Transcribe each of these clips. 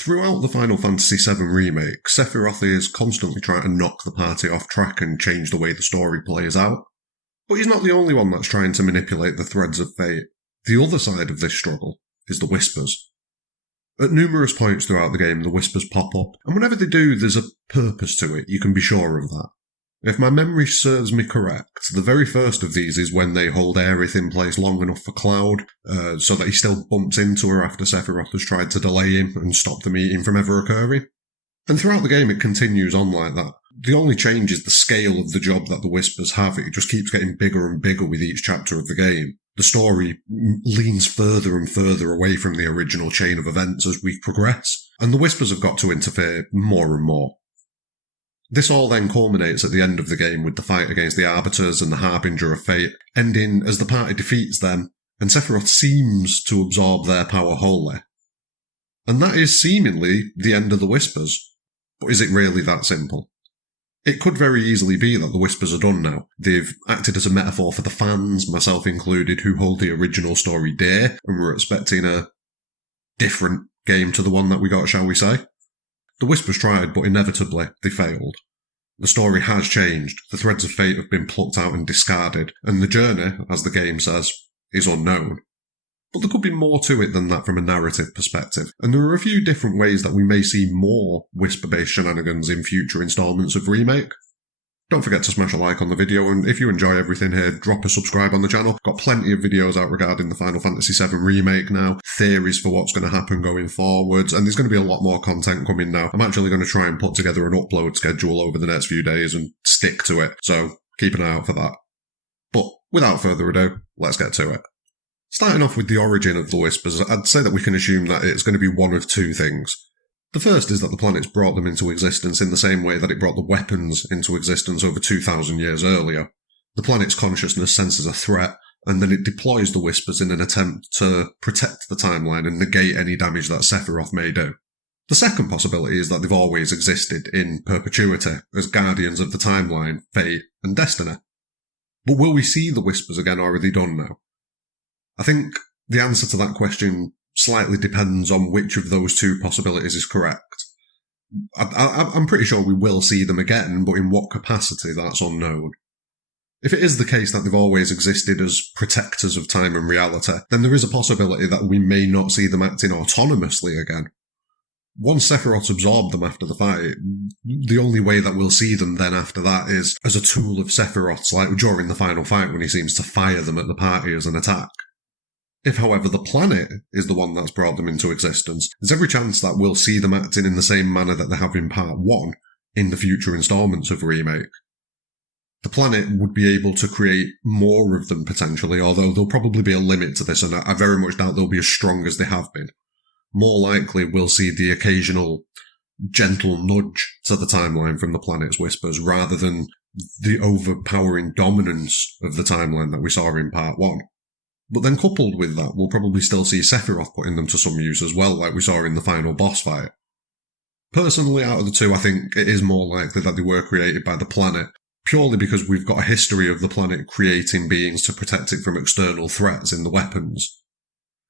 Throughout the Final Fantasy VII Remake, Sephiroth is constantly trying to knock the party off track and change the way the story plays out. But he's not the only one that's trying to manipulate the threads of fate. The other side of this struggle is the Whispers. At numerous points throughout the game, the Whispers pop up, and whenever they do, there's a purpose to it, you can be sure of that. If my memory serves me correct, the very first of these is when they hold Aerith in place long enough for Cloud, so that he still bumps into her after Sephiroth has tried to delay him and stop the meeting from ever occurring. And throughout the game it continues on like that. The only change is the scale of the job that the Whispers have. It just keeps getting bigger and bigger with each chapter of the game. The story leans further and further away from the original chain of events as we progress, and the Whispers have got to interfere more and more. This all then culminates at the end of the game with the fight against the Arbiters and the Harbinger of Fate, ending as the party defeats them, and Sephiroth seems to absorb their power wholly. And that is seemingly the end of the Whispers. But is it really that simple? It could very easily be that the Whispers are done now. They've acted as a metaphor for the fans, myself included, who hold the original story dear, and were expecting a different game to the one that we got, shall we say. The Whispers tried, but inevitably they failed. The story has changed, the threads of fate have been plucked out and discarded, and the journey, as the game says, is unknown. But there could be more to it than that from a narrative perspective, and there are a few different ways that we may see more Whisper-based shenanigans in future instalments of Remake. Don't forget to smash a like on the video, and if you enjoy everything here, drop a subscribe on the channel. Got plenty of videos out regarding the Final Fantasy VII Remake now, theories for what's going to happen going forwards, and there's going to be a lot more content coming now. I'm actually going to try and put together an upload schedule over the next few days and stick to it, so keep an eye out for that. But without further ado, let's get to it. Starting off with the origin of the Whispers, I'd say that we can assume that it's going to be one of two things. The first is that the planets brought them into existence in the same way that it brought the weapons into existence over 2,000 years earlier. The planet's consciousness senses a threat, and then it deploys the Whispers in an attempt to protect the timeline and negate any damage that Sephiroth may do. The second possibility is that they've always existed in perpetuity as guardians of the timeline, fate, and destiny. But will we see the Whispers again, or are they done now? I think the answer to that question slightly depends on which of those two possibilities is correct. I'm pretty sure we will see them again, but in what capacity, that's unknown. If it is the case that they've always existed as protectors of time and reality, then there is a possibility that we may not see them acting autonomously again. Once Sephiroth's absorbed them after the fight, the only way that we'll see them then after that is as a tool of Sephiroth's, like during the final fight when he seems to fire them at the party as an attack. If, however, the planet is the one that's brought them into existence, there's every chance that we'll see them acting in the same manner that they have in Part 1 in the future instalments of Remake. The planet would be able to create more of them potentially, although there'll probably be a limit to this, and I very much doubt they'll be as strong as they have been. More likely, we'll see the occasional gentle nudge to the timeline from the planet's Whispers, rather than the overpowering dominance of the timeline that we saw in Part 1. But then coupled with that, we'll probably still see Sephiroth putting them to some use as well, like we saw in the final boss fight. Personally, out of the two, I think it is more likely that they were created by the planet, purely because we've got a history of the planet creating beings to protect it from external threats in the weapons.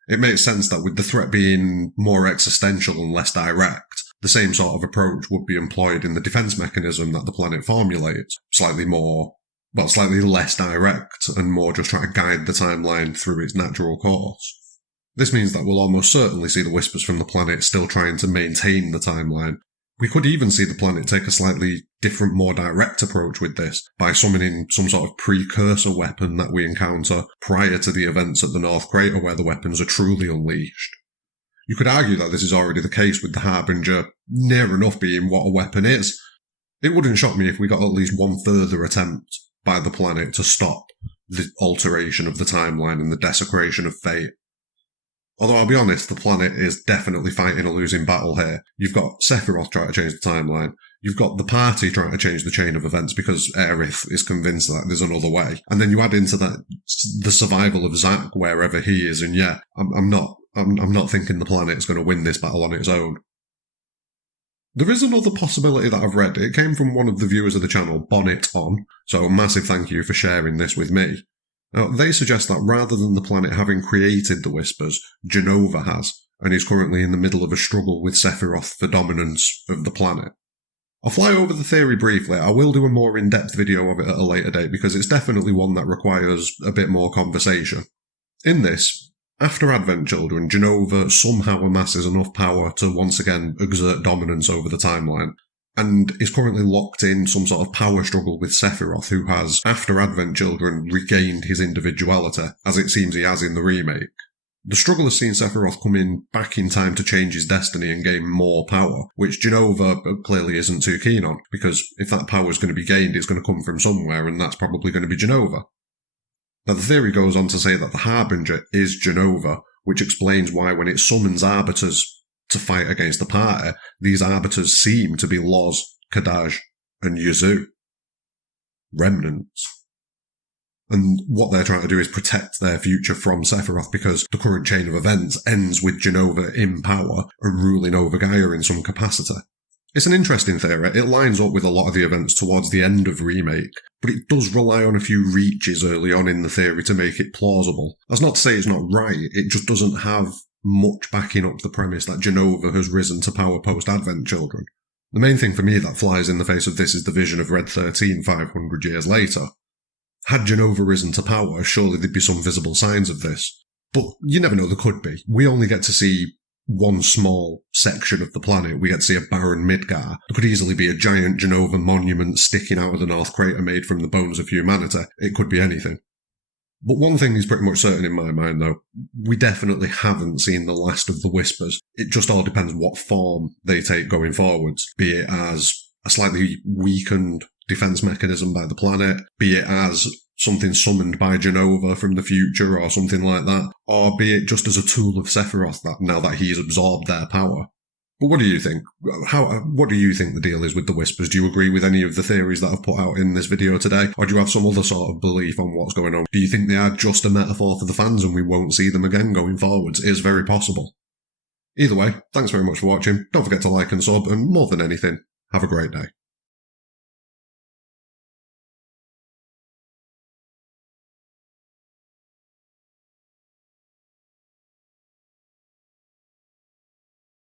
It makes sense that with the threat being more existential and less direct, the same sort of approach would be employed in the defense mechanism that the planet formulates, slightly less direct and more just trying to guide the timeline through its natural course. This means that we'll almost certainly see the Whispers from the planet still trying to maintain the timeline. We could even see the planet take a slightly different, more direct approach with this, by summoning some sort of precursor weapon that we encounter prior to the events at the North Crater where the weapons are truly unleashed. You could argue that this is already the case with the Harbinger near enough being what a weapon is. It wouldn't shock me if we got at least one further attempt by the planet to stop the alteration of the timeline and the desecration of fate. Although I'll be honest, the planet is definitely fighting a losing battle here. You've got Sephiroth trying to change the timeline. You've got the party trying to change the chain of events because Aerith is convinced that there's another way. And then you add into that the survival of Zack wherever he is, and yeah, I'm not thinking the planet's going to win this battle on its own. There is another possibility that I've read. It came from one of the viewers of the channel, Bonnet On, so a massive thank you for sharing this with me. Now, they suggest that rather than the planet having created the Whispers, Genova has, and is currently in the middle of a struggle with Sephiroth for dominance of the planet. I'll fly over the theory briefly. I will do a more in-depth video of it at a later date because it's definitely one that requires a bit more conversation. In this, after Advent Children, Jenova somehow amasses enough power to once again exert dominance over the timeline, and is currently locked in some sort of power struggle with Sephiroth, who has, after Advent Children, regained his individuality, as it seems he has in the remake. The struggle has seen Sephiroth come in back in time to change his destiny and gain more power, which Jenova clearly isn't too keen on, because if that power is going to be gained, it's going to come from somewhere, and that's probably going to be Jenova. Now, the theory goes on to say that the Harbinger is Jenova, which explains why when it summons Arbiters to fight against the party, these Arbiters seem to be Loz, Kadaj, and Yuzu. Remnants. And what they're trying to do is protect their future from Sephiroth, because the current chain of events ends with Jenova in power and ruling over Gaia in some capacity. It's an interesting theory. It lines up with a lot of the events towards the end of Remake, but it does rely on a few reaches early on in the theory to make it plausible. That's not to say it's not right, it just doesn't have much backing up the premise that Jenova has risen to power post-Advent Children. The main thing for me that flies in the face of this is the vision of Red 13 500 years later. Had Jenova risen to power, surely there'd be some visible signs of this. But you never know, there could be. We only get to see one small section of the planet. We get to see a barren Midgar. There could easily be a giant Jenova monument sticking out of the North Crater made from the bones of humanity. It could be anything. But one thing is pretty much certain in my mind, though. We definitely haven't seen the last of the Whispers. It just all depends what form they take going forwards, be it as a slightly weakened defense mechanism by the planet, be it as something summoned by Jenova from the future or something like that, or be it just as a tool of Sephiroth that now that he's absorbed their power. But what do you think? What do you think the deal is with the Whispers? Do you agree with any of the theories that I've put out in this video today? Or do you have some other sort of belief on what's going on? Do you think they are just a metaphor for the fans and we won't see them again going forwards? It is very possible. Either way, thanks very much for watching. Don't forget to like and sub, and more than anything, have a great day.